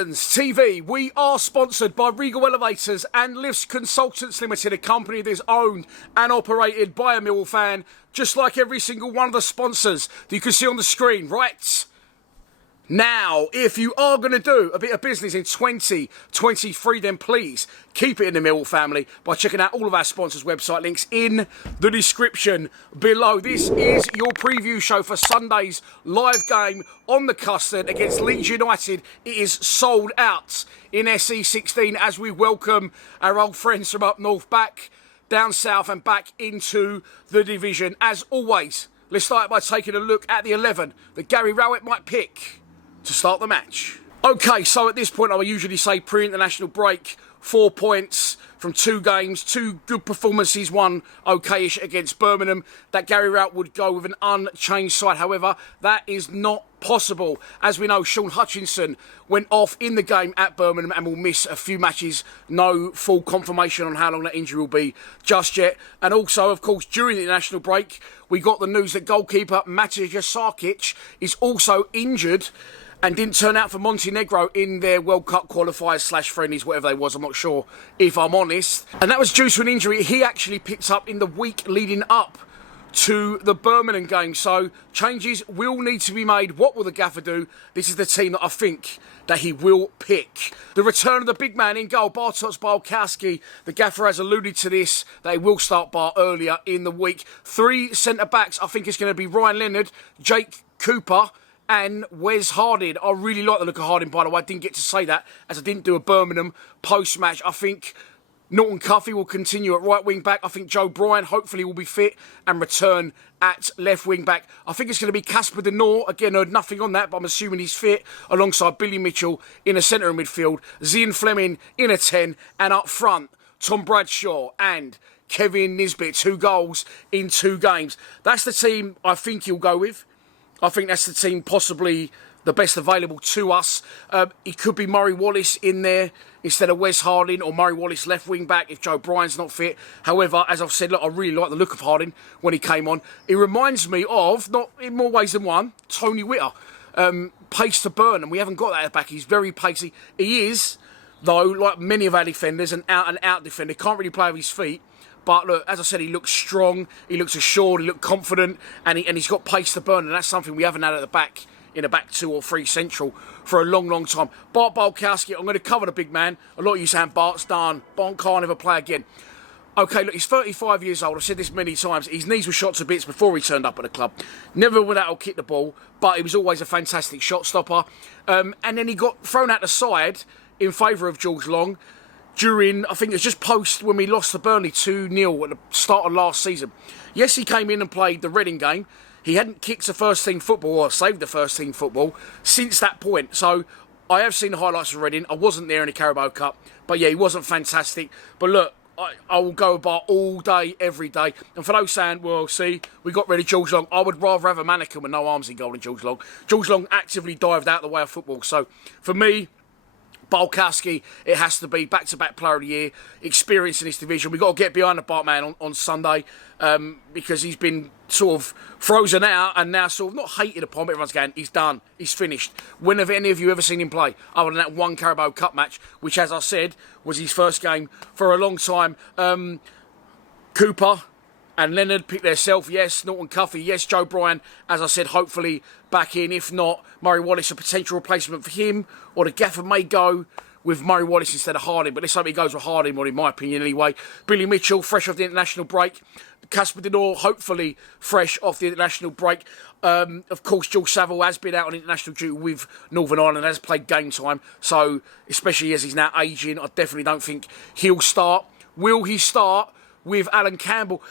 Lions TV, we are sponsored by Regal Elevators and Lifts Consultants Limited, a company that is owned and operated by a Millwall fan, just like every single one of the sponsors that you can see on the screen, right? Now, if you are going to do a bit of business in 2023, then please keep it in the Millwall family by checking out all of our sponsors' website links in the description below. This is your preview show for Sunday's live game on the Custard against Leeds United. It is sold out in SE16 as we welcome our old friends from up north back down south and back into the division. As always, let's start by taking a look at the 11 that Gary Rowett might pick to start the match. Okay, so at this point I would usually say pre-international break, 4 points from 2 games, 2 good performances, 1 okayish against Birmingham, that Gary Rowett would go with an unchanged side. However, that is not possible. As we know, Sean Hutchinson went off in the game at Birmingham and will miss a few matches. No full confirmation on how long that injury will be just yet. And also, of course, during the international break, we got the news that goalkeeper Matija Sarkic is also injured and didn't turn out for Montenegro in their World Cup qualifiers / friendlies, whatever they was, I'm not sure if I'm honest. And that was due to an injury he actually picked up in the week leading up to the Birmingham game. So changes will need to be made. What will the gaffer do? This is the team that I think that he will pick. The return of the big man in goal, Bartosz Bartkowski. The gaffer has alluded to this, that he will start Bart earlier in the week. 3 centre-backs, I think it's going to be Ryan Leonard, Jake Cooper and Wes Harding. I really like the look of Harding, by the way. I didn't get to say that as I didn't do a Birmingham post-match. I think Norton Cuffy will continue at right wing back. I think Joe Bryan hopefully will be fit and return at left wing back. I think it's going to be Casper De Norre. Again, heard nothing on that, but I'm assuming he's fit, alongside Billy Mitchell in a centre midfield, Zian Fleming in a 10, and up front, Tom Bradshaw and Kevin Nisbet. 2 goals in 2 games. That's the team I think he'll go with. I think that's the team possibly the best available to us. It could be Murray Wallace in there instead of Wes Harding, or Murray Wallace left wing back if Joe Bryan's not fit. However, as I've said, look, I really like the look of Harding when he came on. It reminds me of, not in more ways than one, Tony Witter. Pace to burn, and we haven't got that at the back. He's very pacey. He is, though, like many of our defenders, an out defender. Can't really play with his feet. But look, as I said, he looks strong, he looks assured, he looks confident, and he's got pace to burn, and that's something we haven't had at the back, in a back 2 or 3 central for a long, long time. Bart Bartkowski, I'm going to cover the big man. A lot of you saying Bart's done, Bart can't ever play again. Okay, look, he's 35 years old. I've said this many times. His knees were shot to bits before he turned up at the club. Never went out or kicked the ball, but he was always a fantastic shot stopper. And then he got thrown out the side in favour of George Long during, I think it was just post when we lost to Burnley 2-0 at the start of last season. Yes, he came in and played the Reading game. He hadn't kicked the first team football or saved the first team football since that point. So I have seen the highlights of Reading. I wasn't there in the Carabao Cup. But yeah, he wasn't fantastic. But look, I will go about all day, every day. And for those saying, well, see, we got rid of George Long, I would rather have a mannequin with no arms in goal than George Long. George Long actively dived out the way of football. So for me, Bartkowski, it has to be back-to-back player of the year, experience in this division. We've got to get behind the Bart man on Sunday because he's been sort of frozen out and now sort of not hated upon, but everyone's going, he's done, he's finished. When have any of you ever seen him play? Other than that one Carabao Cup match, which, as I said, was his first game for a long time. Cooper and Leonard picked their self, yes. Norton Cuffy, yes. Joe Bryan, as I said, hopefully back in. If not, Murray Wallace, a potential replacement for him, or the gaffer may go with Murray Wallace instead of Harding, but let's hope he goes with Harding, well, in my opinion anyway. Billy Mitchell, fresh off the international break. Casper De Norre, hopefully fresh off the international break. Of course, George Saville has been out on international duty with Northern Ireland, has played game time, so especially as he's now ageing, I definitely don't think he'll start. Will he start with Alan Campbell?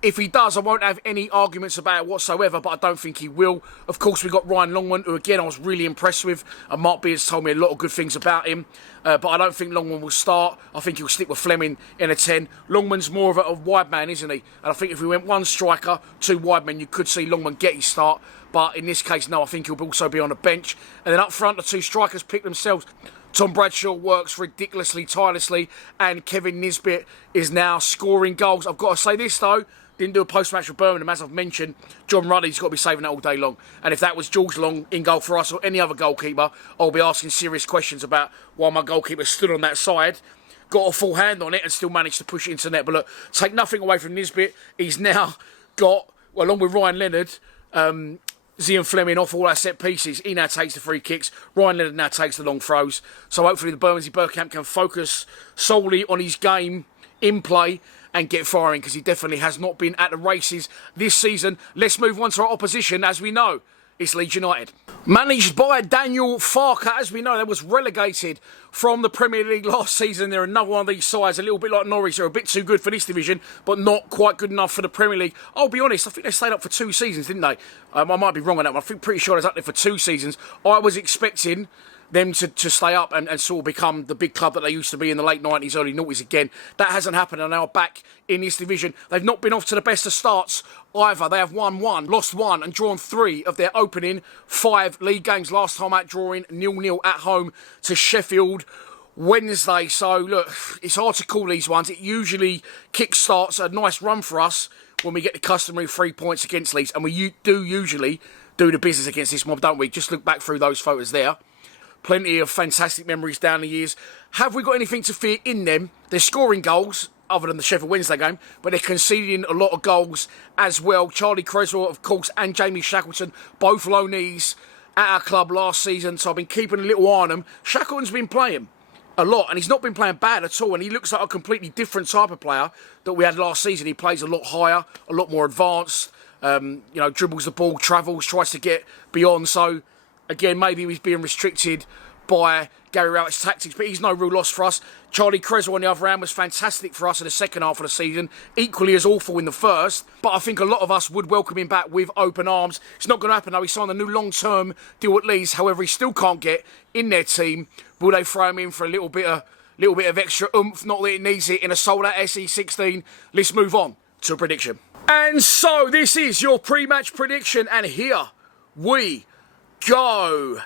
If he does, I won't have any arguments about it whatsoever, but I don't think he will. Of course, we've got Ryan Longman, who, again, I was really impressed with. And Mark Beard's told me a lot of good things about him. But I don't think Longman will start. I think he'll stick with Fleming in a 10. Longman's more of a wide man, isn't he? And I think if we went 1 striker, 2 wide men, you could see Longman get his start. But in this case, no, I think he'll also be on the bench. And then up front, the 2 strikers pick themselves. Tom Bradshaw works ridiculously, tirelessly. And Kevin Nisbet is now scoring goals. I've got to say this, though. didn't do a post-match with Birmingham, as I've mentioned. John Ruddy's got to be saving that all day long. And if that was George Long in goal for us or any other goalkeeper, I'll be asking serious questions about why my goalkeeper stood on that side, got a full hand on it and still managed to push it into net. But look, take nothing away from Nisbet. He's now got, well, along with Ryan Leonard, Zian Fleming off all our set pieces. He now takes the free kicks. Ryan Leonard now takes the long throws. So hopefully the Bermondsey Bergkamp can focus solely on his game in play and get firing, because he definitely has not been at the races this season. Let's move on to our opposition. As we know, it's Leeds United. Managed by Daniel Farker. As we know, they was relegated from the Premier League last season. They're another one of these sides, a little bit like Norwich. They're a bit too good for this division, but not quite good enough for the Premier League. I'll be honest, I think they stayed up for 2 seasons, didn't they? I might be wrong on that one. Pretty sure they was up there for 2 seasons. I was expecting them to stay up and sort of become the big club that they used to be in the late 90s, early 90s again. That hasn't happened, and now back in this division. They've not been off to the best of starts either. They have won 1, lost 1, and drawn 3 of their opening 5 league games. Last time out drawing 0-0 at home to Sheffield Wednesday. So look, it's hard to call these ones. It usually kick-starts a nice run for us when we get the customary 3 points against Leeds, and we do usually do the business against this mob, don't we? Just look back through those photos there. Plenty of fantastic memories down the years. Have we got anything to fear in them? They're scoring goals, other than the Sheffield Wednesday game, but they're conceding a lot of goals as well. Charlie Creswell, of course, and Jamie Shackleton, both loanees at our club last season, so I've been keeping a little eye on them. Shackleton's been playing a lot, and he's not been playing bad at all, and he looks like a completely different type of player that we had last season. He plays a lot higher, a lot more advanced, dribbles the ball, travels, tries to get beyond. So again, maybe he's being restricted by Gary Rowett's tactics, but he's no real loss for us. Charlie Creswell, on the other hand, was fantastic for us in the second half of the season, equally as awful in the first, but I think a lot of us would welcome him back with open arms. It's not going to happen though. He signed a new long-term deal at Leeds, however, he still can't get in their team. Will they throw him in for a little bit of extra oomph? Not that it needs it in a sold-out SE16. Let's move on to a prediction. And so, this is your pre-match prediction, and here we go.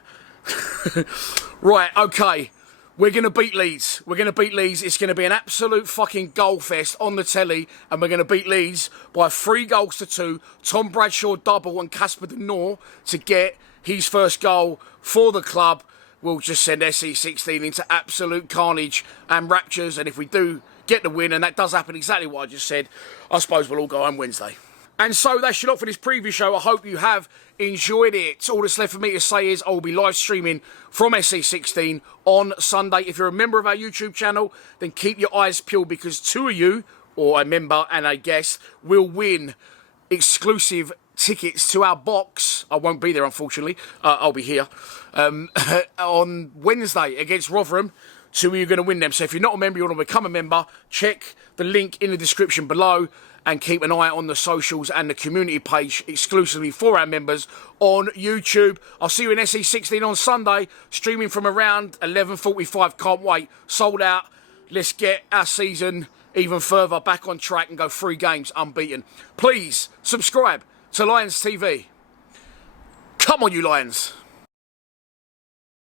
Right, okay. We're going to beat Leeds. We're going to beat Leeds. It's going to be an absolute fucking goal fest on the telly, and we're going to beat Leeds by 3-2. Tom Bradshaw double and Casper De Noor to get his first goal for the club. We'll just send SE16 into absolute carnage and raptures, and if we do get the win, and that does happen exactly what I just said, I suppose we'll all go home Wednesday. And so that's your lot for this preview show. I hope you have enjoyed it. All that's left for me to say is I'll be live streaming from SE16 on Sunday. If you're a member of our YouTube channel, then keep your eyes peeled, because 2 of you, or a member and a guest, will win exclusive tickets to our box. I won't be there, unfortunately. I'll be here on Wednesday against Rotherham. 2 of you are going to win them. So if you're not a member, you want to become a member, check the link in the description below, and keep an eye on the socials and the community page exclusively for our members on YouTube. I'll see you in SE16 on Sunday, streaming from around 11:45. Can't wait. Sold out. Let's get our season even further back on track and go 3 games unbeaten. Please subscribe to Lions TV. Come on, you Lions.